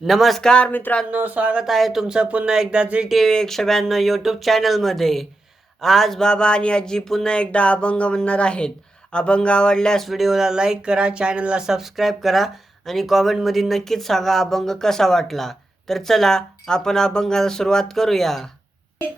नमस्कार मित्रांनो, स्वागत आहे तुमचं पुन्हा एकदा झी TV 192 यूट्यूब चॅनलमध्ये. आज बाबा आणि आजी पुन्हा एकदा अभंग म्हणणार आहेत. अभंग आवडल्यास व्हिडिओला लाईक करा, चॅनलला सबस्क्राईब करा आणि कॉमेंटमध्ये नक्कीच सांगा अभंग कसा वाटला. तर चला आपण अभंगाला सुरुवात करूया. मी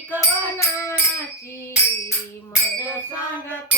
कवनाची मज सांग